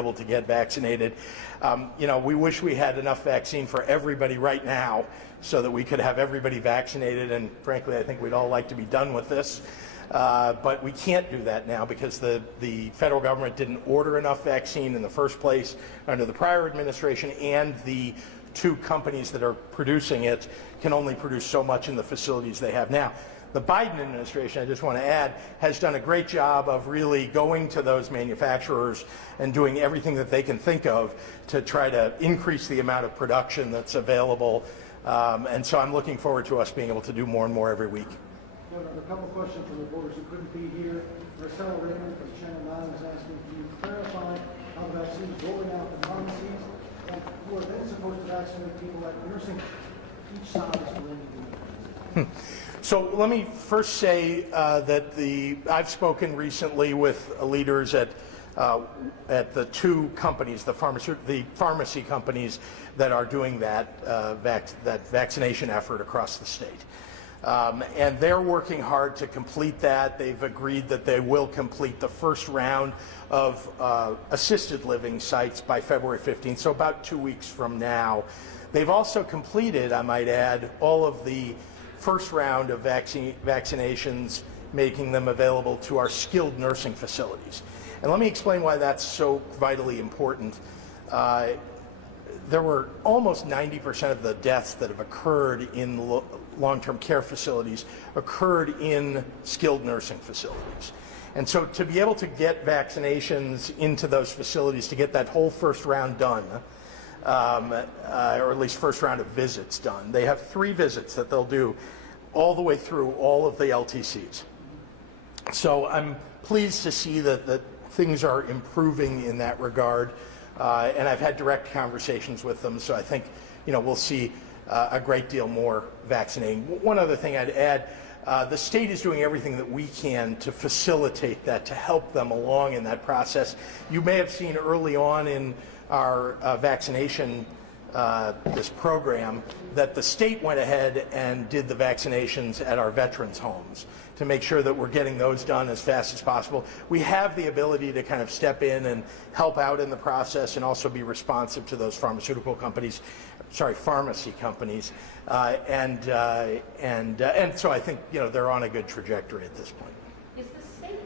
able to get vaccinated. We wish we had enough vaccine for everybody right now so that we could have everybody vaccinated, and frankly I think we'd all like to be done with this. But we can't do that now because the federal government didn't order enough vaccine in the first place under the prior administration, and the two companies that are producing it can only produce so much in the facilities they have now. The Biden administration, I just want to add, has done a great job of really going to those manufacturers and doing everything that they can think of to try to increase the amount of production that's available. And so I'm looking forward to us being able to do more and more every week. A couple of questions from reporters who couldn't be here. Marcel Raymond from Channel 9 is asking, can you clarify how the vaccine is rolling out in pharmacies, and who are then supposed to vaccinate people at nursing each side is going to do? So let me first say that I've spoken recently with leaders at the two companies, the pharmacy companies that are doing that vaccination effort across the state. And they're working hard to complete that. They've agreed that they will complete the first round of assisted living sites by February 15th, so about 2 weeks from now. They've also completed, I might add, all of the first round of vaccinations, making them available to our skilled nursing facilities. And let me explain why that's so vitally important. There were almost 90% of the deaths that have occurred in long-term care facilities occurred in skilled nursing facilities. And so to be able to get vaccinations into those facilities, to get that whole first round done, or at least first round of visits done. They have 3 visits that they'll do all the way through all of the LTCs. So I'm pleased to see that things are improving in that regard, and I've had direct conversations with them, so I think we'll see a great deal more vaccinating. One other thing I'd add, the state is doing everything that we can to facilitate that, to help them along in that process. You may have seen early on in our vaccination, this program, that the state went ahead and did the vaccinations at our veterans' homes to make sure that we're getting those done as fast as possible. We have the ability to kind of step in and help out in the process and also be responsive to those pharmacy companies, and so I think they're on a good trajectory at this point. Is the state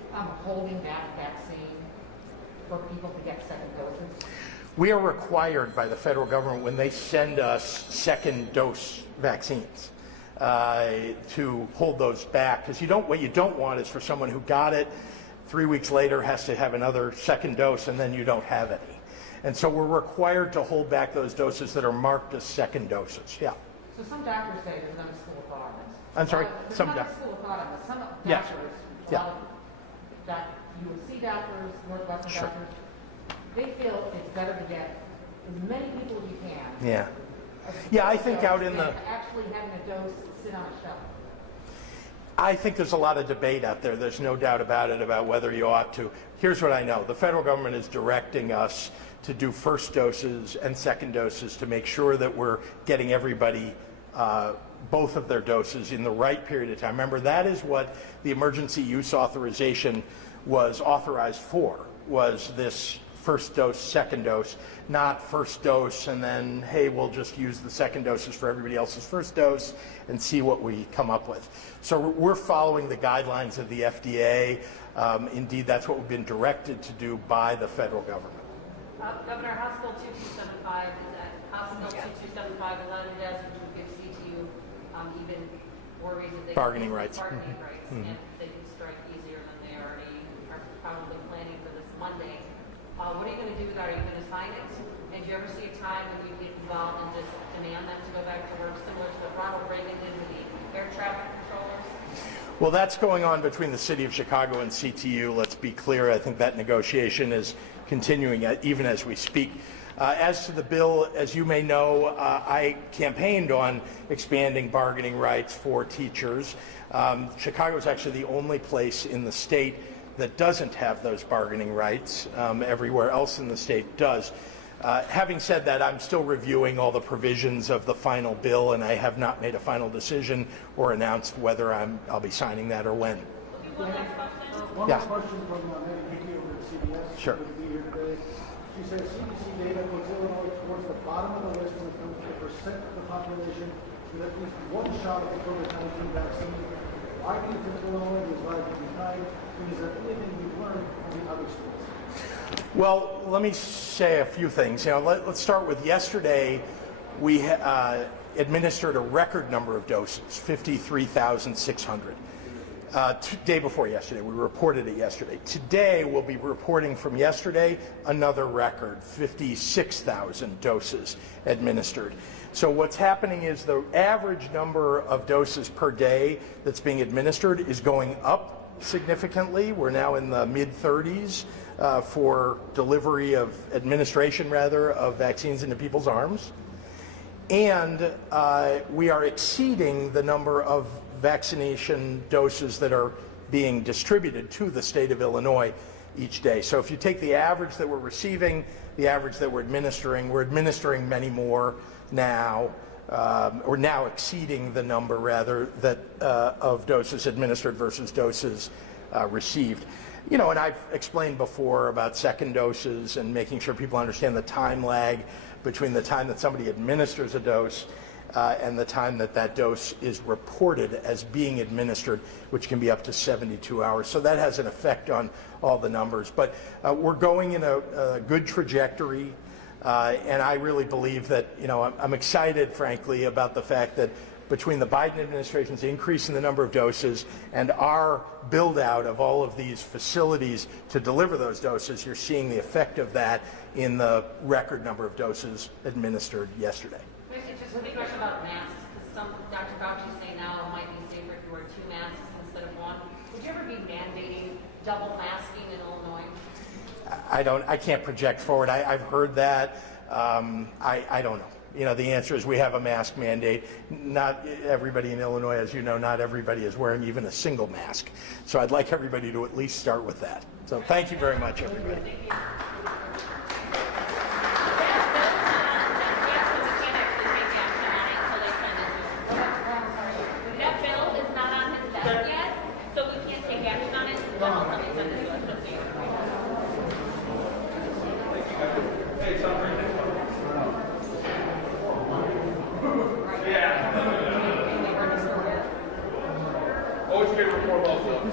holding back vaccine for people to get second doses? We are required by the federal government, when they send us second dose vaccines, to hold those back, because what you don't want is for someone who got it 3 weeks later has to have another second dose, and then you don't have any. And so we're required to hold back those doses that are marked as second doses. Yeah. So some doctors say there's not a school of thought on this. I'm sorry? There's some not a school of thought on this. Some doctors, yes. UNC doctors, Northwestern sure. doctors, they feel it's better to get as many people as you can. Yeah. Yeah, I think out in the... actually having a dose sit on a shelf. I think there's a lot of debate out there. There's no doubt about it, about whether you ought to. Here's what I know. The federal government is directing us to do first doses and second doses to make sure that we're getting everybody both of their doses in the right period of time. Remember, that is what the emergency use authorization was authorized for, was this first dose, second dose, not first dose and then, hey, we'll just use the second doses for everybody else's first dose and see what we come up with. So we're following the guidelines of the FDA. Indeed, that's what we've been directed to do by the federal government. Governor, House Bill 2275 is that House Bill 2275 11 which would give CTU even more reason they bargaining rights. And they can strike easier than they already are probably planning for this Monday. What are you going to do with that? Are you going to sign it? And do you ever see a time when you get involved and just demand them to go back to work, similar to what Ronald Reagan did with the air traffic controllers? Well, that's going on between the City of Chicago and CTU. Let's be clear. I think that negotiation is continuing even as we speak. As to the bill, as you may know, I campaigned on expanding bargaining rights for teachers. Chicago is actually the only place in the state that doesn't have those bargaining rights. Everywhere else in the state does. Having said that, I'm still reviewing all the provisions of the final bill, and I have not made a final decision or announced whether I'll be signing that or when. One last question from Mary Hickey over at CBS. Sure. Be here today. She says CDC data puts Illinois towards the bottom of the list when it comes to the percent of the population with at least one shot of the COVID-19 vaccine. Why do you think Illinois is lagging behind? And is there anything we've learned from the other states? Well, let me say a few things. Let's start with yesterday. We administered a record number of doses, 53,600. Day before yesterday, we reported it yesterday. Today, we'll be reporting from yesterday another record, 56,000 doses administered. So what's happening is the average number of doses per day that's being administered is going up significantly. We're now in the mid-30s for delivery of administration, rather, of vaccines into people's arms. And we are exceeding the number of vaccination doses that are being distributed to the state of Illinois each day. So if you take the average that we're receiving, the average that we're administering many more now, or now exceeding the number, rather, that of doses administered versus doses received. And I've explained before about second doses and making sure people understand the time lag between the time that somebody administers a dose and the time that that dose is reported as being administered, which can be up to 72 hours. So that has an effect on all the numbers. But we're going in a good trajectory, and I really believe that, I'm excited, frankly, about the fact that between the Biden administration's increase in the number of doses and our build out of all of these facilities to deliver those doses, you're seeing the effect of that in the record number of doses administered yesterday. Just a quick question about masks, because Dr. Fauci say now it might be safer if you wear 2 masks instead of 1. Would you ever be mandating double masking in Illinois? I can't project forward. I've heard that. I don't know. The answer is we have a mask mandate. Not everybody in Illinois, as you know, not everybody is wearing even a single mask. So I'd like everybody to at least start with that. So thank you very much, everybody. That bill is not on his desk yet, so we can't take action on it until somebody sends it to us. Just so you know. Hey, sorry. Yeah. Always favorite for both of them.